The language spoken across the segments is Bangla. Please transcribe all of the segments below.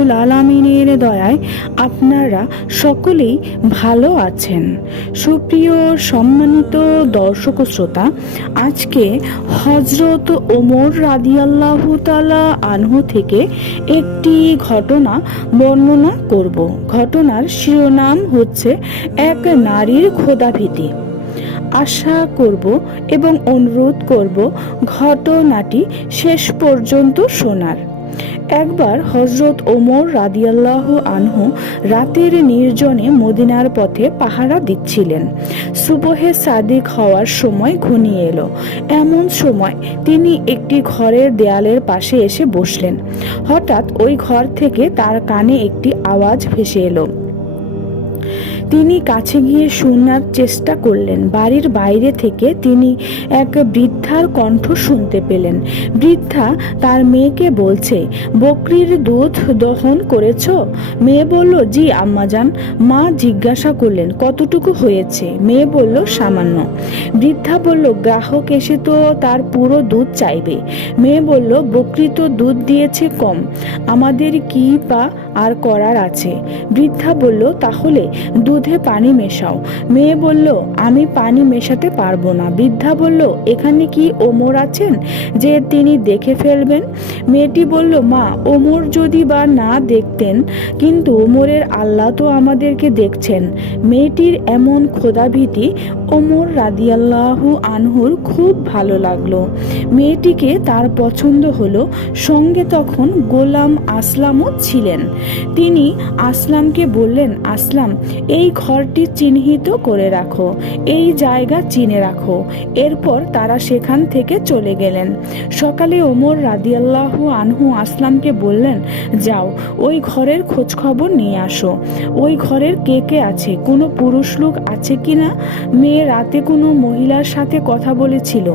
রব্বুল আলামিনের দয়ায় আপনারা সকলেই ভালো আছেন। সুপ্রিয় সম্মানিত দর্শক শ্রোতা, আজকে হজরত ওমর রাদিয়াল্লাহু তাআলা আনহু থেকে একটি ঘটনা বর্ণনা করব। ঘটনার শিরোনাম হচ্ছে এক নারীর ক্ষোধাভীতি আশা করব এবং অনুরোধ করব, ঘটনাটি শেষ পর্যন্ত শোনার। একবার হজরত ওমর রাদিয়াল্লাহ আনহু রাতের নির্জনে মদিনার পথে পাহারা দিচ্ছিলেন। সুবহে সাদিক হওয়ার সময় ঘনিয়ে এলো। এমন সময় তিনি একটি ঘরের দেয়ালের পাশে এসে বসলেন। হঠাৎ ওই ঘর থেকে তার কানে একটি আওয়াজ ভেসে এলো। তিনি কাছে গিয়ে শোনার চেষ্টা করলেন। বাড়ির বাইরে থেকে তিনি এক বৃদ্ধার কণ্ঠ শুনতে পেলেন। বৃদ্ধা তার মেয়েকে বলছে, বকরির দুধ দহন করেছ? মেয়ে বলল, জি আম্মাজান। মা জিজ্ঞাসা করলেন, কতটুকু হয়েছে? মেয়ে বলল, সামান্য। বৃদ্ধা বলল, গ্রাহক এসে তো তার পুরো দুধ চাইবে। মেয়ে বলল, বকরি তো দুধ দিয়েছে কম, আমাদের কি বা আর করার আছে? বৃদ্ধা বলল, তাহলে দুধে পানি মেশাও। মেয়ে বলল, আমি পানি মেশাতে পারব না। বৃদ্ধা বলল, এখানে কি ওমর আছেন যে তিনি দেখে ফেলবেন? মেয়েটি বলল, মা, ওমর যদি বা না দেখতেন, কিন্তু ওমরের আল্লাহ তো আমাদেরকে দেখছেন। মেয়েটির এমন ক্ষোধাভীতি ওমর রাদিয়াল্লাহু আনহুর খুব ভালো লাগল। মেয়েটিকে তার পছন্দ হলো, সঙ্গে তখন গোলাম আসলামও ছিলেন। তিনি আসলামকে বললেন, আসলাম, এই ঘরটি চিহ্নিত করে রাখো, এই জায়গা চিনে রাখো। এরপর তারা সেখান থেকে চলে গেলেন। সকালে ওমর রাদিয়াল্লাহ আনহু আসলামকে বললেন, যাও, ওই ঘরের খোঁজখবর নিয়ে আসো। ওই ঘরের কে কে আছে? কোনো পুরুষ লোক আছে কি না? মেয়ে রাতে কোনো মহিলার সাথে কথা বলেছিল।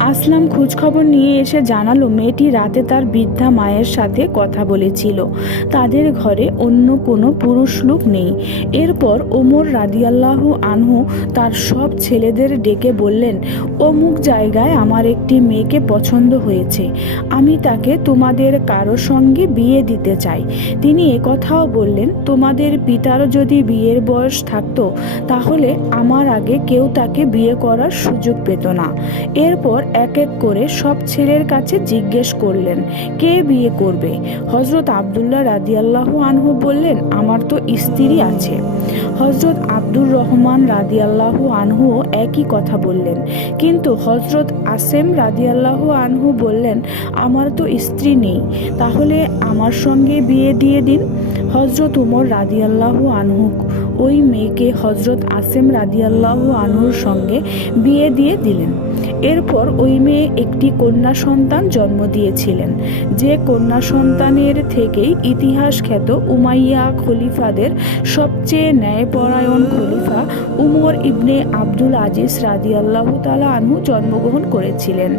আসলাম খোঁজখবর নিয়ে এসে জানালো, মেয়েটি রাতে তার বৃদ্ধা মায়ের সাথে কথা বলেছিল। তাদের ঘরে অন্য কোনো পুরুষ লোক নেই। এরপর ওমর রাদিয়াল্লাহু আনহু তার সব ছেলেদের ডেকে বললেন, অমুক জায়গায় আমার একটি মেয়েকে পছন্দ হয়েছে। আমি তাকে তোমাদের কারও সঙ্গে বিয়ে দিতে চাই। তিনি একথাও বললেন, তোমাদের পিতারও যদি বিয়ের বয়স থাকতো, তাহলে আমার আগে কেউ তাকে বিয়ে করার সুযোগ পেত না। এরপর এক এক করে সব ছেলের কাছে জিজ্ঞেস করলেন, কে বিয়ে করবে? হজরত আবদুল্লাহ রাদিয়াল্লাহু আনহু বললেন, আমার তো স্ত্রী আছে। হজরত আব্দুর রহমান রাদিয়াল্লাহু আনহু একই কথা বললেন। কিন্তু হজরত আসেম রাদিয়াল্লাহু আনহু বললেন, আমার তো স্ত্রী নেই, তাহলে আমার সঙ্গে বিয়ে দিয়ে দিন। হজরত উমর রাদিয়াল্লাহু আনহু ওই মেয়েকে হজরত আসেম রাদিয়াল্লাহু আনহুর সঙ্গে বিয়ে দিয়ে দিলেন। এরপর ওই মেয়ে একটি কন্যা সন্তান জন্ম দিয়েছিলেন। যে কন্যা সন্তানের থেকেই ইতিহাস খ্যাত উমাইয়া খলিফাদের সবচেয়ে ন্যায়পরায়ণ খলিফা উমর ইবনে আব্দুল আজিজ রাদিয়াল্লাহু তালা আনহু জন্মগ্রহণ করেছিলেন।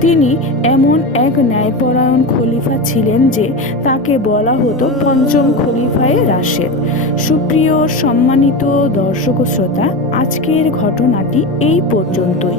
তিনি এমন এক ন্যায়পরায়ণ খলিফা ছিলেন যে তাকে বলা হতো পঞ্চম খলিফায়ে রাশেদ। সুপ্রিয় সম্মানিত দর্শক শ্রোতা, আজকের ঘটনাটি এই পর্যন্তই।